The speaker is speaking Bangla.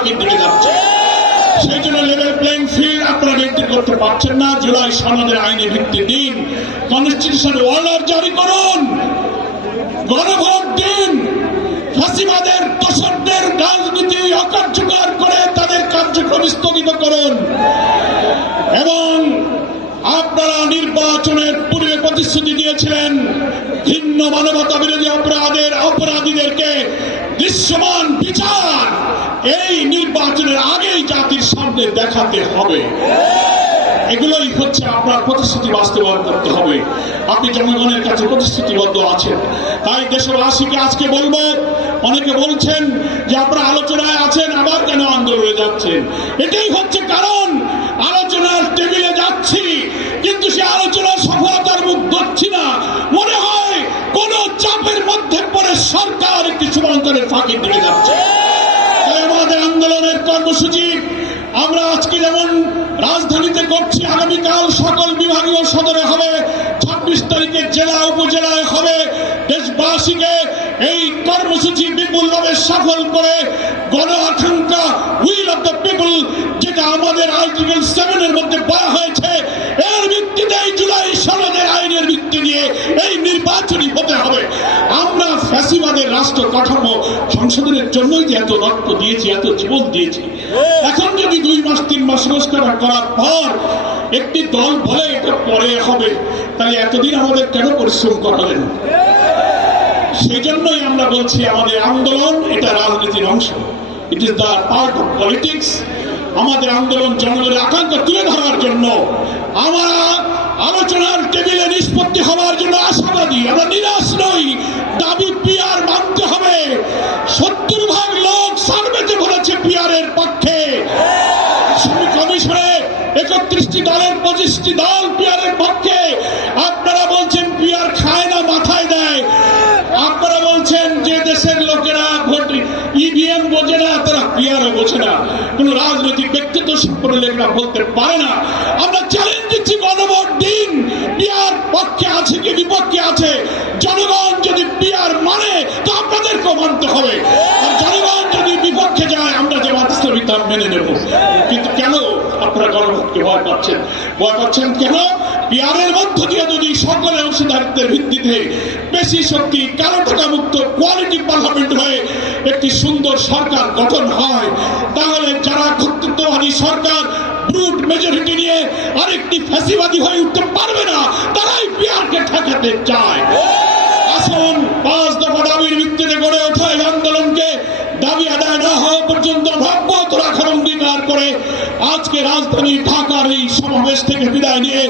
ফাঁকি দিকে যাচ্ছে। সেই জন্য লেভেল প্লেইং ফিল্ড আপনারা মেনটেন করতে পারছেন না। জুলাই সনদের আইনে ভিত্তি দিন। কনস্টিটিউশন অর্ডার জারি করুন। গণভোট দিন। ফাঁসিবাদের দোষরদের রাজনীতি অকার্যকর করে তাদের কার্যক্রম স্থগিত করুন। এবং আপনারা নির্বাচনের পূর্বে প্রতিশ্রুতি দিয়েছিলেন ভিন্ন মানবতা বিরোধী অপরাধের অপরাধীদেরকে দৃশ্যমান বিচার। এই নির্বাচনের আগেই জাতির সামনে দেখাতে হবে। এগুলোই হচ্ছে আপনার প্রতিশ্রুতি বাস্তবায়ন করতে হবে। আপনি জনগণের কাছে প্রতিশ্রুতিবদ্ধ আছেন। তাই দেশবাসীকে আজকে বলব, অনেকে বলছেন যে আপনারা আলোচনায় আছেন, আবার কেন আন্দোলনে যাচ্ছেন? এটাই হচ্ছে কারণ। সমান্তরের ফাঁকি দিকে যাচ্ছে। আমাদের আন্দোলনের কর্মসূচি, আমরা আজকে যেমন রাজধানীতে করছি, আগামীকাল সকল বিভাগীয় সদরে হবে, ছাব্বিশ তারিখে জেলা উপজেলায় হবে। দেশবাসীকে এই কর্মসূচি বিপুলভাবে সফল করে গণ আকাঙ্ক্ষা, উইল অফ দ্য পিপল, যেটা আমাদের আর্টিকেল সেভেনের মধ্যে বলা হয়েছে, এর ভিত্তিতে জুলাই সনদের আইনের ভিত্তি নিয়ে এই নির্বাচনী হতে হবে। রাষ্ট্র কাঠামো সংশোধনের জন্যই যে এত রক্ত দিয়েছি, এত জীবন দিয়েছি। এখন যদি দুই মাস, তিন মাস সংস্কার করার পর একটি দল বলে এটা পরে হবে, তাহলে এতদিন আমাদের কেন পরিশ্রম করালেন? সেই জন্যই আমরা বলছি আমাদের আন্দোলন এটা রাজনীতির অংশ। It is the part of politics আমাদের আন্দোলন জনগণের আকাঙ্ক্ষা তুলে ধরার জন্য আমরা আলোচনার টেবিলে নিষ্পত্তি হওয়ার জন্য আশাবাদী, আমরা নিরাশ নই। দাবি পিয়ার মানতে হবে। সত্তর ভাগ লোক সার্ভেতে বলেছে পিয়ারের পক্ষে। কমিশনে একত্রিশটি দলের পঁচিশটি দল পিয়ারের পক্ষে। আপনারা বলছেন পিয়ার খায় না, মাথায় দেয়। আপনারা বলছেন যে দেশের লোকেরা ভোট ইভিএম বোঝে না, তারা পিয়ারও বোঝে না। কোন রাজনৈতিক ব্যক্তিত্ব বলতে পারে না। আমরা চ্যালেঞ্জ দিচ্ছি গণভোট দিন। পিয়ার পক্ষে আছে কি বিপক্ষে আছে? জনগণ মানে তো আপনাদেরকেও মানতে হবে। আর জনগণ যদি বিপক্ষে যায়, আমরা যে তার মেনে নেব। কিন্তু কেন আপনারা গণভোটকে ভয় পাচ্ছেন? ভয় পাচ্ছেন কেন? পিয়ারের মধ্য দিয়ে যদি সকলের অংশীদারিত্বের ভিত্তিতে বেশি শক্তি, কালো টাকা মুক্ত কোয়ালিটি পার্লামেন্ট হয়ে একটি সুন্দর সরকার গঠন হয়, তাহলে যারা কর্তৃত্ববাদী সরকার ব্রুট মেজরিটি নিয়ে আরেকটি ফ্যাসিবাদী হয়ে উঠতে পারবে না, তারাই পিয়ারকে ঠেকাতে চায়। আসুন, পাঁচ দফা দাবির ভিত্তিতে গড়ে ওঠা এই আন্দোলনকে দাবি আদায় না হওয়া পর্যন্ত অব্যাহত রাখার অঙ্গীকার করে আজকে রাজধানী ঢাকার এই সমাবেশ থেকে বিদায় নিয়ে